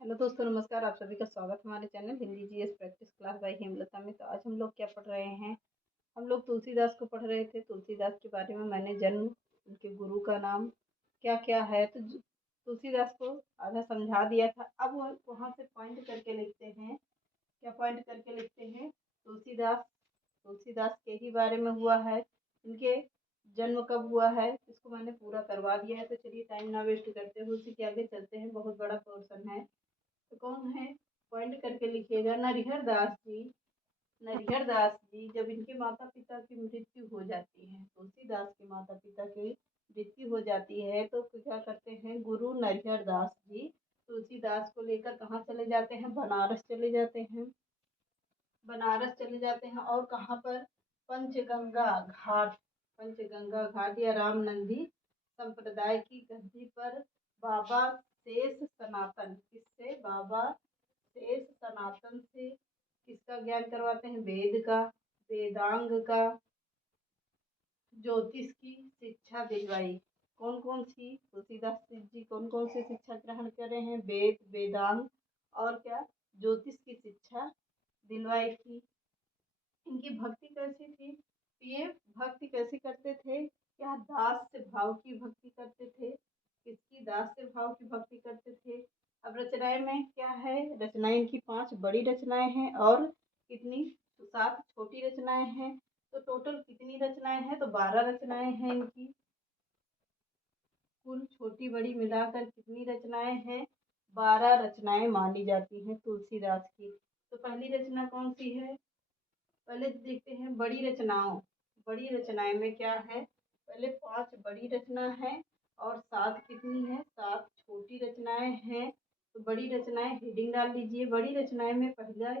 Hello दोस्तों, नमस्कार। आप सभी का स्वागत है हमारे channel Hindi GS practice class by Hemlata में। तो आज हम लोग क्या पढ़ रहे हैं? हम लोग तुलसीदास को पढ़ रहे थे। तुलसीदास के बारे में मैंने जन्म, उनके गुरु का नाम क्या क्या है, तो तुलसीदास को आधा समझा दिया था। अब वहाँ से पॉइंट करके लिखते हैं। क्या पॉइंट करके लिखते हैं? तुलसीदास तुलसीदास के ही बारे में हुआ है। इनके जन्म कब हुआ है इसको मैंने पूरा करवा दिया है। तो चलिए टाइम ना वेस्ट करते हुए उसी के आगे चलते हैं। बहुत बड़ा पोर्शन है। तो कौन है? पॉइंट करके लिखिएगा। नरिहर दास जी जब इनके माता पिता की मृत्यु हो जाती है, तुलसीदास के माता पिता की मृत्यु हो जाती है, तो क्या करते हैं? गुरु नरिहर दास जी तुलसीदास को लेकर कहाँ चले जाते हैं? बनारस चले जाते हैं। बनारस चले जाते हैं और कहाँ पर? पंचगंगा घाट। पंचगंगा घाट या रामनंदी संप्रदाय की गद्दी पर बाबा शेष सनातन, किससे? बाबा शेष सनातन से किसका ज्ञान करवाते हैं? वेद का, वेदांग का, ज्योतिष की शिक्षा दिलवाई। कौन कौन सी? तुलसीदास जी कौन कौन सी शिक्षा ग्रहण कर रहे हैं? वेद, वेदांग और क्या? ज्योतिष की शिक्षा दिलवाई थी। इनकी भक्ति कैसी थी? ये भक्ति कैसे करते थे? क्या दास से भाव की भक्ति करते थे? किसकी? दास से भाव की भक्ति करते थे। अब रचनाएं में क्या है? रचनाएं इनकी 5 बड़ी रचनाएं हैं और कितनी? तो 7 छोटी रचनाएं हैं। तो टोटल कितनी रचनाएं हैं? तो 12 रचनाएं हैं इनकी। कुल छोटी बड़ी मिलाकर कितनी रचनाएं हैं? 12 रचनाएं मानी जाती हैं तुलसीदास की। तो पहली रचना कौन सी है? पहले देखते हैं बड़ी रचनाओं। बड़ी रचनाएं में क्या है? पहले 5 बड़ी रचना है और 7 कितनी है? 7 छोटी रचनाएं हैं। तो बड़ी रचनाएं हेडिंग डाल लीजिए। बड़ी रचनाएं में पहला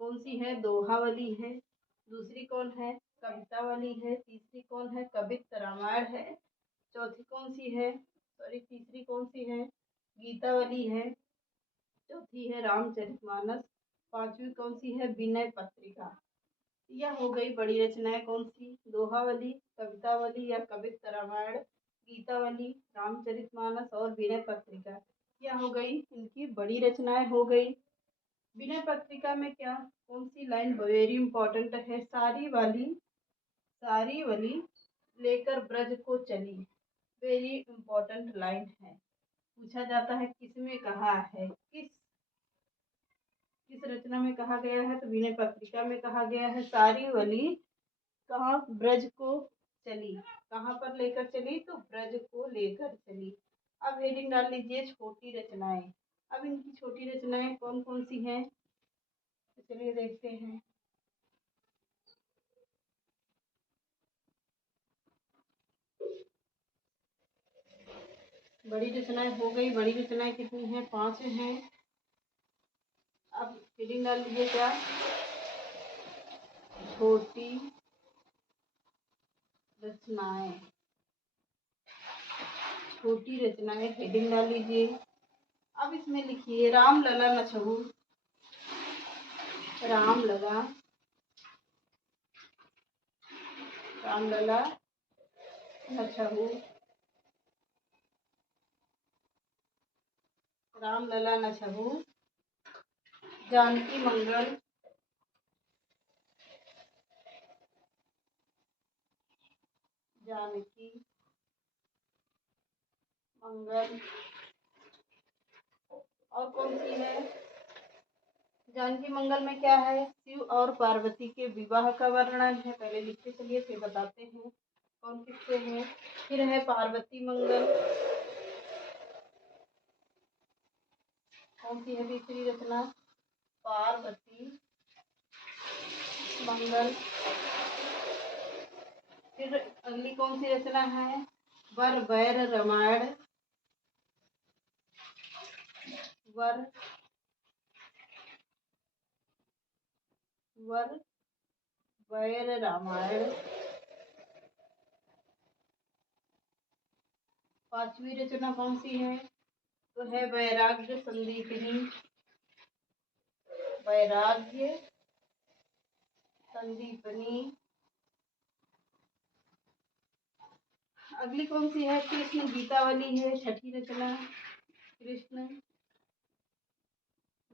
कौन सी है? दोहावली है। दूसरी कौन है? कवितावली है। तीसरी कौन है? कवित्त रामायण है। चौथी कौन सी है? तीसरी कौन सी है? गीतावली है। चौथी है रामचरितमानस। पांचवी कौन सी है? विनय पत्रिका। यह हो गई बड़ी रचनाएं। कौन सी? दोहावली, कवितावली या कवित्त रामायण, गीतावली, रामचरितमानस और विनय पत्रिका। यह हो गई इनकी बड़ी रचनाएं हो गई। विनय पत्रिका में क्या? कौन सी लाइन वेरी इंपॉर्टेंट है? सारी वाली लेकर ब्रज को चली। वेरी इंपॉर्टेंट लाइन है। पूछा जाता है किसमें कहा है? किस रचना में कहा गया है? तो विनय पत्रिका में कहा गया है। सारी वली कहाँ? ब्रज को चली। कहाँ पर लेकर चली? तो ब्रज को लेकर चली। अब हेडिंग डाल लीजिए छोटी रचनाएं। अब इनकी छोटी रचनाएं कौन कौन सी हैं? तो चलिए देखते हैं। बड़ी रचनाएं हो गई। बड़ी रचनाएं कितनी हैं? 5 हैं। अब हेडिंग डाल लीजिए क्या? छोटी रचनाएं। छोटी रचनाएं हेडिंग डाल लीजिए। अब इसमें लिखिए राम लला नछहु। राम लला, राम लला नछहु। राम लला नछहु। जानकी मंगल। जानकी मंगल। और कौन सी है? जानकी मंगल में क्या है? शिव और पार्वती के विवाह का वर्णन है। पहले लिखते चलिए फिर बताते हैं कौन किससे है। फिर है पार्वती मंगल। कौन सी है तीसरी रचना? पार्वती मंगल। फिर अगली कौन सी रचना है? वर वैर रामायण। वर वर वैर रामायण। पांचवी रचना कौन सी है? तो है वैराग्य संदीपिनी। वैराग्य संदीपनी। अगली कौन सी है? कृष्ण गीतावली है छठी रचना। कृष्ण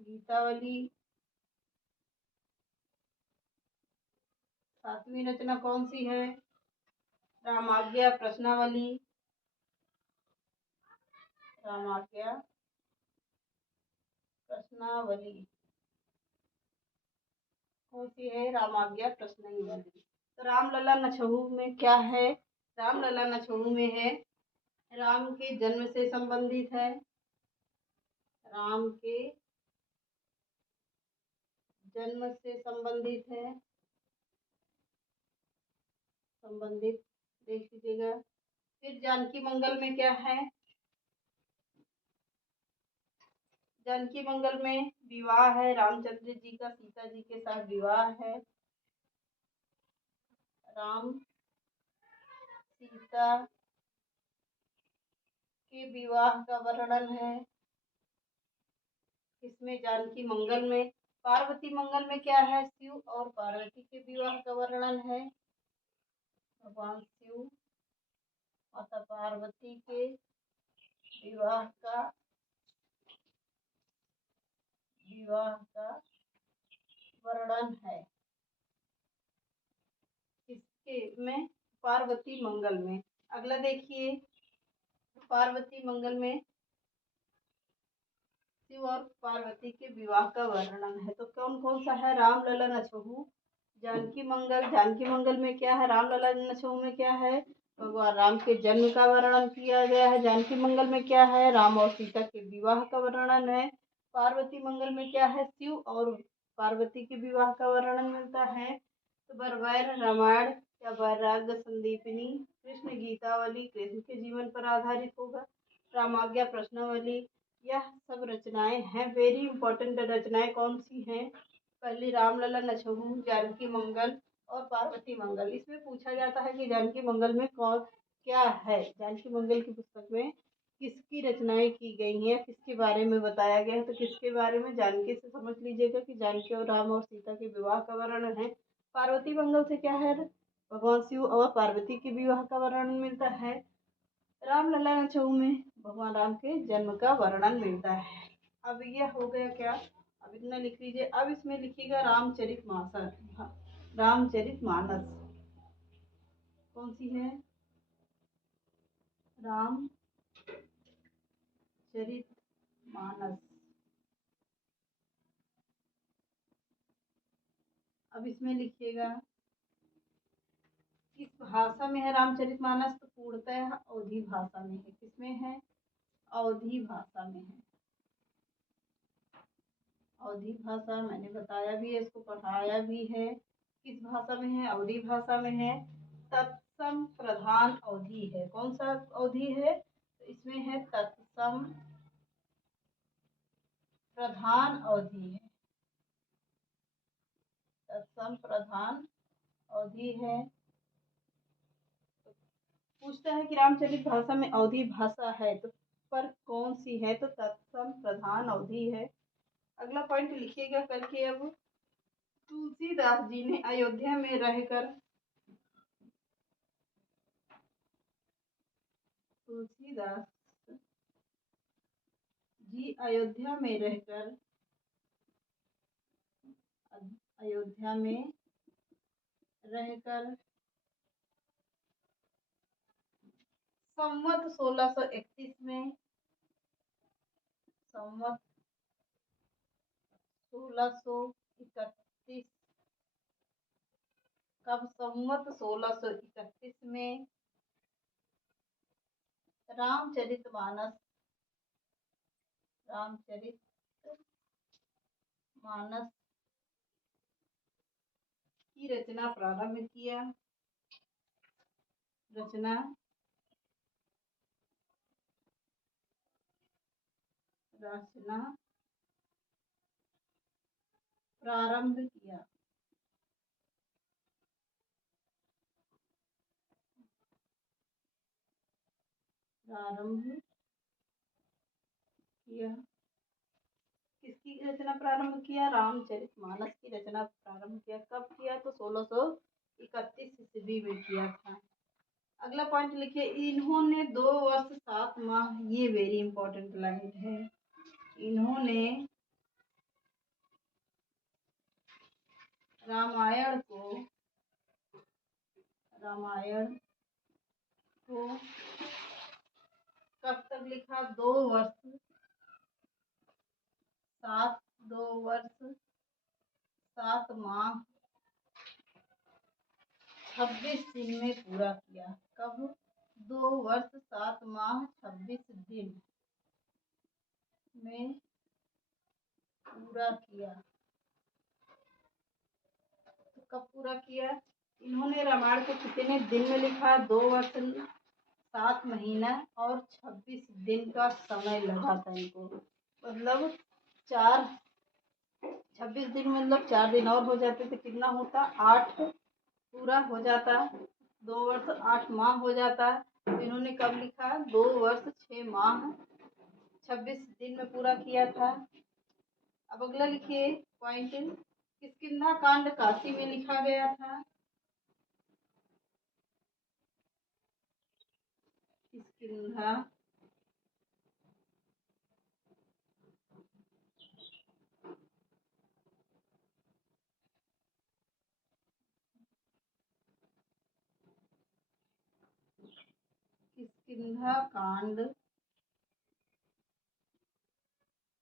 गीतावली। 7वीं रचना कौन सी है? रामाज्ञा प्रश्नावली। रामाज्ञा प्रश्नावली कौन सी है? रामाज्ञा प्रश्नावली। तो रामलला नछहु में क्या है? रामलला नछहु में है राम के जन्म से संबंधित है। राम के जन्म से संबंधित है। संबंधित देख लीजिएगा। फिर जानकी मंगल में क्या है? जानकी मंगल में विवाह है। रामचंद्र जी का सीता जी के साथ विवाह है। राम सीता के विवाह का वर्णन है। इसमें जानकी मंगल में। पार्वती मंगल में क्या है? शिव और पार्वती के विवाह का वर्णन है। भगवान शिव माता पार्वती के विवाह का वर्णन है। इसके में पार्वती मंगल में। अगला देखिए, पार्वती मंगल में शिव और पार्वती के विवाह का वर्णन है। तो कौन कौन सा है? राम ललन अछहु, जानकी मंगल। जानकी मंगल में क्या है? राम ललन अछहु में क्या है? भगवान राम के जन्म का वर्णन किया गया है। जानकी मंगल में क्या है? राम और सीता के विवाह का वर्णन है। पार्वती मंगल में क्या है? शिव और पार्वती के विवाह का वर्णन मिलता है। तो बरवैर रामायण या वैराग्य संदीपिनी, कृष्ण गीतावली कृष्ण के जीवन पर आधारित होगा। रामाज्ञा प्रश्नावली, यह सब रचनाएं हैं। वेरी इंपॉर्टेंट रचनाएं कौन सी हैं? पहली रामलला नछहु, जानकी मंगल और पार्वती मंगल। इसमें पूछा जाता है कि जानकी मंगल में कौन क्या है? जानकी मंगल की पुस्तक में किसकी रचनाएं की गई हैं, किसके बारे में बताया गया है? तो किसके बारे में? जानकी से समझ लीजिएगा कि जानकी और राम और सीता के विवाह का वर्णन है। पार्वती मंगल से क्या है? भगवान शिव और पार्वती के विवाह का वर्णन मिलता है। रामलला नछहु में भगवान राम के जन्म का वर्णन मिलता है। अब यह हो गया क्या? अब इतना लिख लीजिए। अब इसमें लिखिएगा रामचरितमानस कौन सी है? रामचरितमानस। अब इसमें लिखिएगा किस भाषा में है रामचरितमानस? तो पूर्णतः अवधी भाषा में है। किसमें है? अवधी भाषा में है। अवधी भाषा मैंने बताया भी है, इसको पढ़ाया भी है। किस भाषा में है? अवधी भाषा में है। तत्सम प्रधान अवधी है। कौन सा अवधी है? तो इसमें है तत्सम प्रधान अवधी है। तत्सम प्रधान अवधी है। पूछता है कि रामचरित भाषा में अवधी भाषा है तो पर कौन सी है? तो तत्सम प्रधान अवधी है। अगला पॉइंट लिखिएगा करके। अब तुलसीदास जी ने अयोध्या में रहकर तुलसीदास जी अयोध्या में रहकर अयोध्या में रहकर संवत 1631 में संवत 1631 कब? संवत 1631 में रामचरितमानस की रचना प्रारंभ किया। रचना प्रारंभ किया। किसकी रचना प्रारंभ किया? रामचरितमानस की रचना प्रारंभ किया। कब किया? तो 1631 ईस्वी में किया था। अगला पॉइंट लिखिए, इन्होंने 2 वर्ष 7 माह। ये वेरी इंपॉर्टेंट लाइन है। इन्होंने रामायण को कब तक लिखा? 2 वर्ष 7 माह 26 दिन में पूरा किया। कब? 2 वर्ष 7 माह 26 दिन में पूरा किया। तो कब पूरा किया? इन्होंने रामायण को कितने दिन में लिखा? 2 वर्ष 7 महीना और 26 दिन का समय लगा था इनको। मतलब 26 दिन मतलब 4 दिन और हो जाते तो कितना होता? 8 पूरा हो जाता। 2 वर्ष 8 माह हो जाता। तो इन्होंने कब लिखा? 2 वर्ष 6 माह 26 दिन में पूरा किया था। अब अगला लिखिए पॉइंट, किष्किंधा कांड काशी में लिखा गया था। किष्किंधा कांड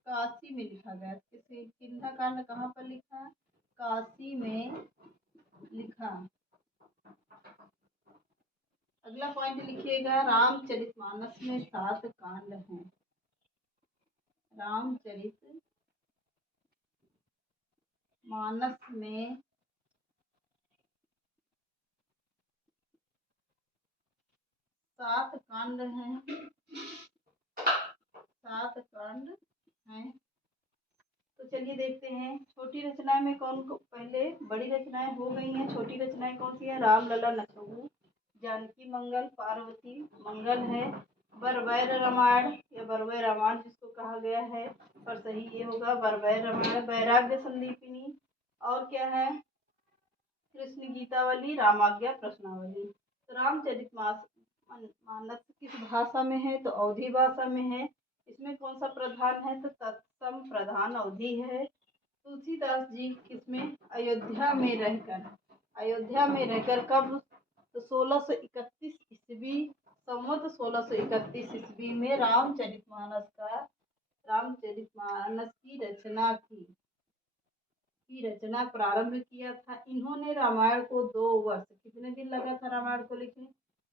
काशी में लिखा गया। किष्किंधा कांड कहाँ पर लिखा? काशी में लिखा। अगला पॉइंट लिखिएगा, रामचरितमानस में 7 कांड हैं। रामचरितमानस में 7 कांड हैं। 7 कांड हैं। तो चलिए देखते हैं छोटी रचनाएं में कौन को, पहले बड़ी रचनाएं हो गई हैं। छोटी रचनाएं कौन सी है? राम लला नछऊ, जानकी मंगल, पार्वती मंगल है, बरवैर रामायण या बरवैर रामायण जिसको कहा गया है, पर सही ये होगा बरवैर रामायण, वैराग्य संदीपिनी, और क्या है? कृष्ण गीतावली, रामाज्ञा प्रश्नावली। तो रामचरितमानस किस भाषा में है? तो अवधी भाषा में है। इसमें कौन सा प्रधान है? तो तत्सम प्रधान अवधी है। तुलसीदास जी किसमें? अयोध्या में रहकर कब? तो 1631 ईस्वी, संवत 1631 ईस्वी में रामचरितमानस की रचना प्रारंभ किया था। इन्होंने रामायण को 2 वर्ष, कितने दिन लगा था रामायण को लिखने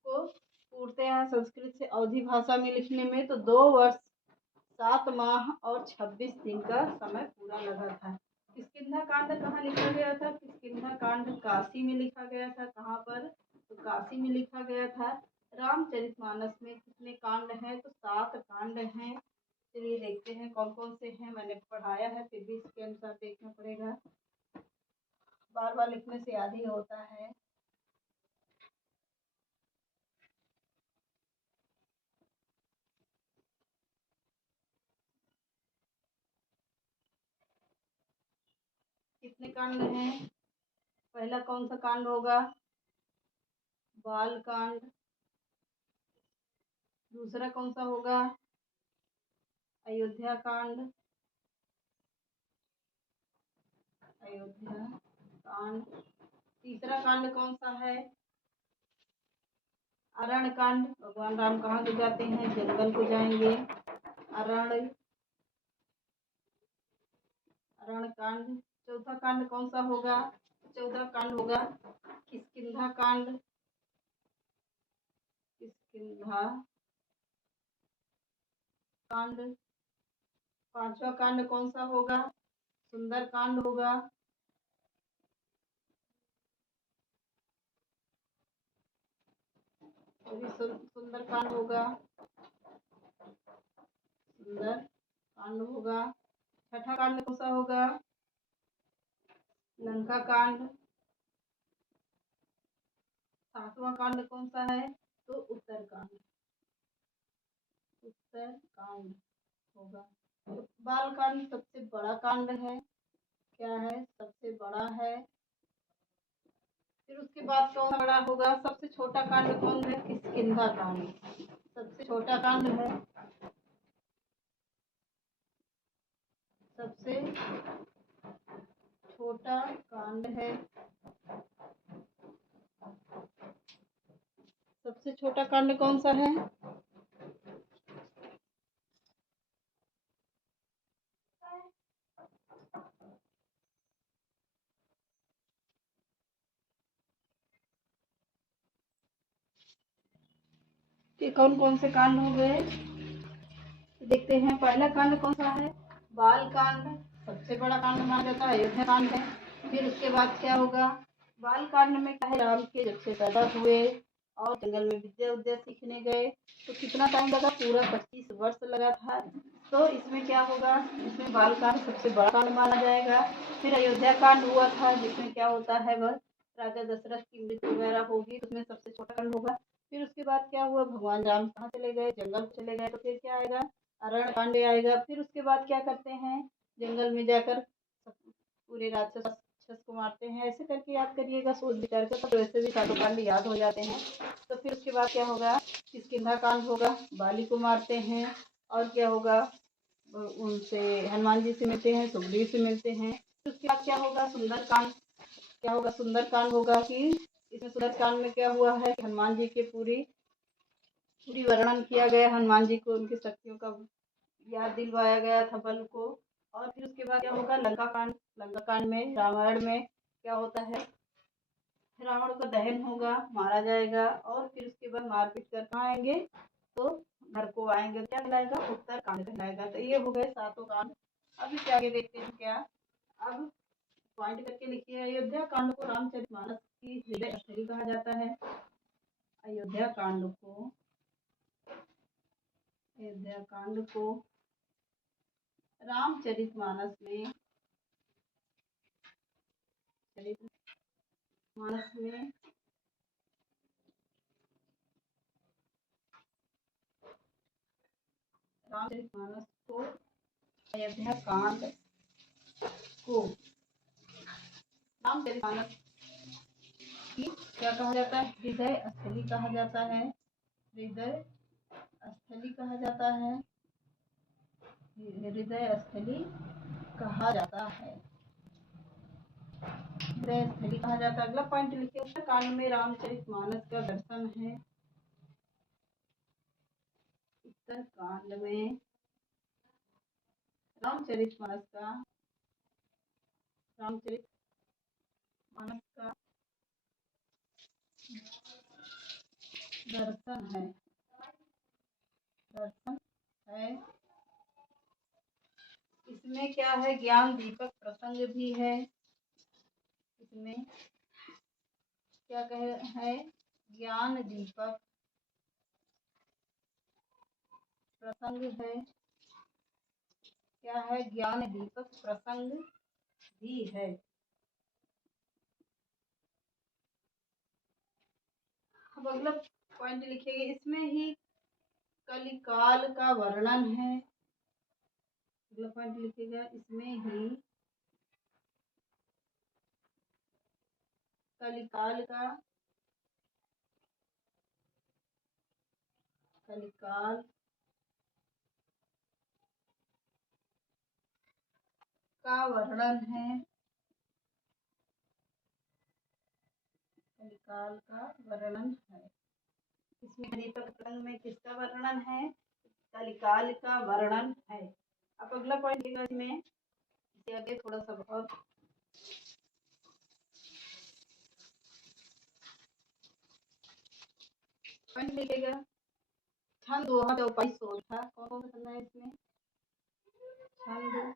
को? पूर्णतः संस्कृत से अवधी भाषा में लिखने में तो 2 वर्ष 7 माह और 26 दिन का समय पूरा लगा था। किष्किंधा कांड कहाँ लिखा गया था? किष्किंधा कांड काशी में लिखा गया था। कहाँ पर? तो काशी में लिखा गया था। रामचरितमानस में कितने कांड हैं? तो 7 कांड हैं। चलिए देखते हैं कौन कौन से हैं। मैंने पढ़ाया है फिर भी इसके अनुसार देखना पड़ेगा, बार बार लिखने से याद ही होता है। कितने कांड हैं? पहला कौन सा कांड होगा? बाल कांड। दूसरा कौन सा होगा? अयोध्या कांड। तीसरा कांड कौन सा है? अरण्य कांड। भगवान राम कहाँ को जाते हैं? जंगल को जाएंगे। अरण्य कांड। चौथा कांड कौन सा होगा? चौथा कांड होगा किष्किंधा कांड। पांचवा कांड कौन सा होगा? सुंदर कांड होगा। सुंदर कांड होगा। छठा कांड कौन सा होगा? लंका कांड। सातवां कांड कौन सा है? तो उत्तर कांड होगा। बाल कांड सबसे बड़ा कांड है। क्या है? सबसे बड़ा है। फिर उसके बाद कौन सा बड़ा होगा? सबसे छोटा कांड कौन है? किष्किंधा कांड सबसे छोटा कांड है। सबसे छोटा कांड है, सबसे छोटा कांड कौन सा है? कि कौन कौन से कांड हो गए, तो देखते हैं। पहला कांड कौन सा है? बाल कांड, सबसे बड़ा कांड माना जाता है, अयोध्या कांड है। फिर उसके बाद क्या होगा? बाल कांड में क्या है, राम के जब से पैदा हुए और जंगल में विद्या उद्या सीखने गए, तो कितना टाइम लगा? पूरा 25 वर्ष लगा था। तो इसमें क्या होगा? इसमें बाल कांड सबसे बड़ा कांड माना जाएगा। फिर अयोध्या कांड हुआ था, जिसमें क्या होता है, वह राजा दशरथ की मृत्यु वगैरह होगी, तो उसमें सबसे छोटा कांड होगा। फिर उसके बाद क्या हुआ? भगवान राम कहाँ चले गए? जंगल चले गए, तो फिर क्या आएगा? अरण्य कांड आएगा। फिर उसके बाद क्या करते हैं? जंगल में जाकर पूरे राक्षस राक्षस को मारते हैं। ऐसे करके याद करिएगा, सोच विचार कर, तो वैसे भी सातों कांड याद हो जाते हैं। तो फिर उसके बाद क्या होगा? किष्किंधा कांड होगा, बाली को मारते हैं। और क्या होगा? उनसे हनुमान जी से मिलते हैं, सुग्रीव से मिलते हैं। फिर उसके बाद क्या होगा? सुंदर कांड। क्या होगा? सुंदर कांड होगा कि इसमें सुंदर कांड में क्या हुआ है कि हनुमान जी के पूरी पूरी वर्णन किया गया। हनुमान जी को उनकी शक्तियों का याद दिलवाया गया था, बल को। और फिर उसके बाद क्या होगा? लंका कांड। लंका कांड में, रामायण में क्या होता है? रावण का दहन होगा, मारा जाएगा। और फिर उसके बाद मारपीट कर कहाँ आएंगे? तो घर को आएंगे। क्या कहलाएगा? उत्तर कांड कहलाएगा। तो ये हो गए सातों कांड। अब इसके आगे देखते हैं क्या। अब पॉइंट करके लिखिए। अयोध्या कांड को रामचरितमानस की हृदय स्थली कहा जाता है। अयोध्या कांड को अयोध्या कांड को रामचरितमानस में चरितमानस में रामचरितमानस को अयोध्या कांड को रामचरितमानस की क्या कहा जाता है? हृदय स्थली कहा जाता है। हृदय स्थली कहा जाता है। हृदय स्थली कहा जाता है। हृदय स्थली कहा जाता है। अगला पॉइंट लिखिए। उत्तरकांड में रामचरितमानस का दर्शन है। उत्तरकांड में रामचरितमानस का दर्शन है। दर्शन है। इसमें क्या है? ज्ञान दीपक प्रसंग भी है। इसमें क्या कहे है? ज्ञान दीपक प्रसंग है। क्या है? ज्ञान दीपक प्रसंग भी है। अब अगला पॉइंट लिखिएगा। इसमें ही कलिकाल का वर्णन है। अगला पॉइंट लिखिएगा। इसमें ही कलिकाल का कलिकाल का वर्णन है। कलिकाल का वर्णन है। इसमें दीपक प्रसंग में किसका वर्णन है? कलिकाल का वर्णन है। अब अगला पॉइंट लिखिएगा। इसमें इसे आगे थोड़ा सा और पॉइंट लिखिएगा। छंद, दोहा, चौपाई, सोरठा कौन कौन सा छंद है इसमें? छंद,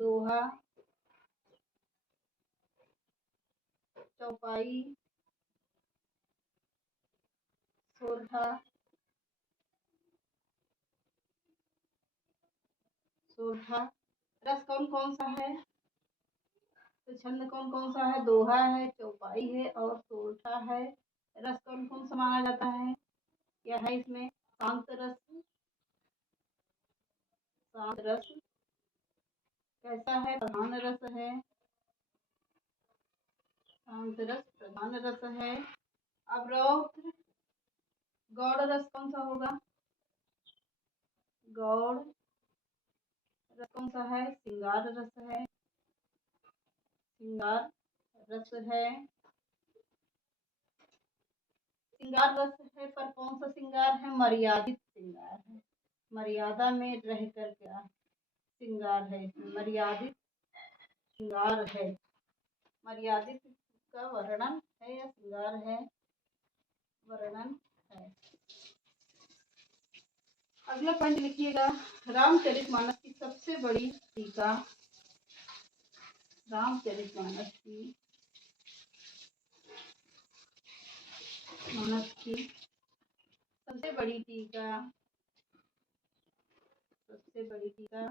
दोहा, चौपाई, सोरठा। सोरठा रस कौन कौन सा है? तो छंद कौन कौन सा है? दोहा है, चौपाई है और सोरठा है। रस कौन कौन सा माना जाता है? क्या है इसमें? शांत रस। शांत रस कैसा है? प्रधान रस है। शांत रस प्रधान रस है। अब रौद्र गौड़ रस कौन सा होगा? गौड़ रस कौन सा है? श्रृंगार रस है। श्रृंगार रस है। श्रृंगार रस है, पर कौन सा श्रृंगार है? मर्यादित श्रृंगार है। मर्यादा में रहकर क्या श्रृंगार है? इसमें मर्यादित श्रृंगार है। मर्यादित का वर्णन है या श्रृंगार है? वर्णन है। अगला पॉइंट लिखिएगा, रामचरितमानस की सबसे बड़ी टीका। रामचरितमानस की सबसे बड़ी टीका, सबसे बड़ी टीका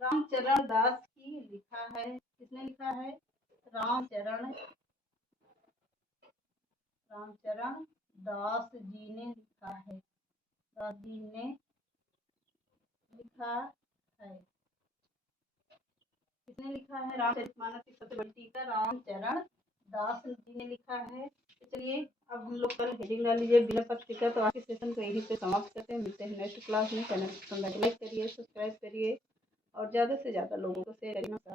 रामचरण दास की लिखा है। किसने लिखा है? रामचरण दास जी ने लिखा है। दास जी ने लिखा है। किसने लिखा है? रामचरितमानस की सबसे बड़ी टीका रामचरण दास जी ने लिखा है। तो चलिए अब हम लोग कल हेडिंग डाल लीजिए बिना पत्रिका। तो आज के सेशन को यहीं पे समाप्त करते हैं। मिलते हैं नेक्स्ट क्लास में। चैनल को लाइक करिए, सब्सक्राइब करिए और ज़्यादा से ज़्यादा लोगों को शेयर करिए।